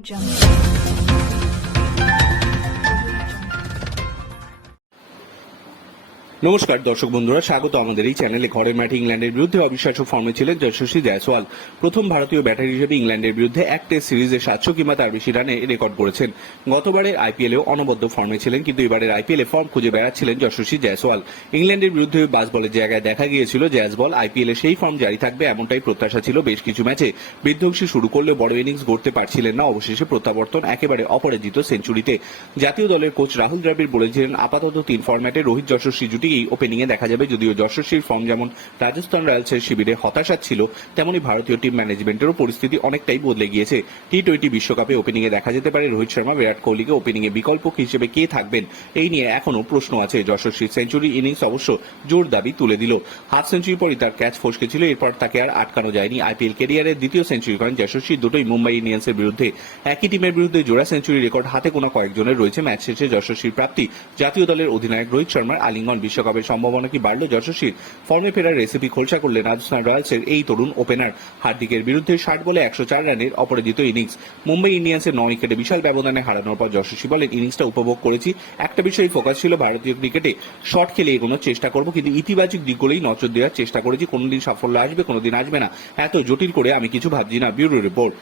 jump. নমস্কার, দর্শক বন্ধুরা, স্বাগত আমাদের এই চ্যানেলে। ঘরের মাঠে ইংল্যান্ডের বিরুদ্ধে অবিশ্বাস্য ফর্মে ছিলেন যশস্বী জয়সওয়াল। প্রথম ভারতীয় ব্যাটার হিসেবে ইংল্যান্ডের বিরুদ্ধে এক টেস্ট সিরিজে সাতশো কিংবা তার বেশি রানে রেকর্ড করেছেন। গতবারের আইপিএলেও অনবদ্য ফর্মে ছিলেন, কিন্তু এবারের আইপিএলে ফর্ম খুঁজে বেড়াচ্ছিলেন যশস্বী জয়সওয়াল। ইংল্যান্ডের বিরুদ্ধে বাস বলের জায়গায় দেখা গিয়েছিল জ্যাজ বল আইপিএলে সেই ফর্ম জারি থাকবে এমনটাই প্রত্যাশা ছিল বেশ কিছু ম্যাচে। বিধ্বংসী শুরু করলে বড় ইনিংস গড়তে পারছিলেন না, অবশেষে প্রত্যাবর্তন একেবারে অপরাজিত সেঞ্চুরিতে জাতীয় দলের কোচ রাহুল দ্রাবিড় বলেছিলেন, আপাতত তিন ফর্ম্যাটে রোহিত যশস্বী জুটিকেই ওপেনিং এ দেখা যাবে, যদিও যশস্বীর ফর্ম যেমন রাজস্থান রয়্যালসের শিবিরে হতাশা ছিল, তেমনি ভারতীয় টিম ম্যানেজমেন্টেরও পরিস্থিতি অনেকটাই বদলে গিয়েছে। টি টোয়েন্টি বিশ্বকাপে ওপেনিং এ দেখা যেতে পারে, রোহিত শর্মা, বিরাট কোহলিকে ওপেনিং এ বিকল্প হিসেবে কে থাকবেন? এই নিয়ে এখনও প্রশ্ন আছে। যশস্বীর সেঞ্চুরি ইনিংস অবশ্য জোর দাবি তুলে দিল। হাফ সেঞ্চুরি পরই তার ক্যাচ ফসকে ছিল, এরপর তাকে আর আটকানো যায়নি। আইপিএল ক্যারিয়ারের দ্বিতীয় সেঞ্চুরি করেন যশস্বী দুটোই মুম্বাই ইন্ডিয়ান্সের বিরুদ্ধে। একই টিমের বিরুদ্ধে জোড়া সেঞ্চুরি রেকর্ড হাতে কোনো কয়েকজনের রয়েছে। ম্যাচ শেষে যশস্বীর প্রাপ্তি জাতীয় দলের অধিনায়ক রোহিত শর্মার আলিঙ্গন বিশ্বকাপের সম্ভাবনা কি বাড়ল? যশস্বীর ফর্মে ফেরার রেসিপি খোলসা করলেন রাজস্থান রয়্যালসের এই তরুণ ওপেনার হার্দিকের বিরুদ্ধে ষাট বলে একশো চার রানের অপরাজিত ইনিংস মুম্বাই ইন্ডিয়ান্সের নয় উইকেটে বিশাল ব্যবধানে হারানোর পর যশস্বী বলেন ইনিংসটা উপভোগ করেছি। একটা বিষয়ে ফোকাস ছিল ভারতীয় ক্রিকেটে শট খেলে এগোনোর চেষ্টা করব, কিন্তু ইতিবাচক দিকগুলোই নজর দেওয়ার চেষ্টা করেছি। কোনোদিন সাফল্য আসবে, কোনোদিন আসবে না। এত জটিল করে আমি কিছু ভাবছি না, ব্যুরো রিপোর্ট।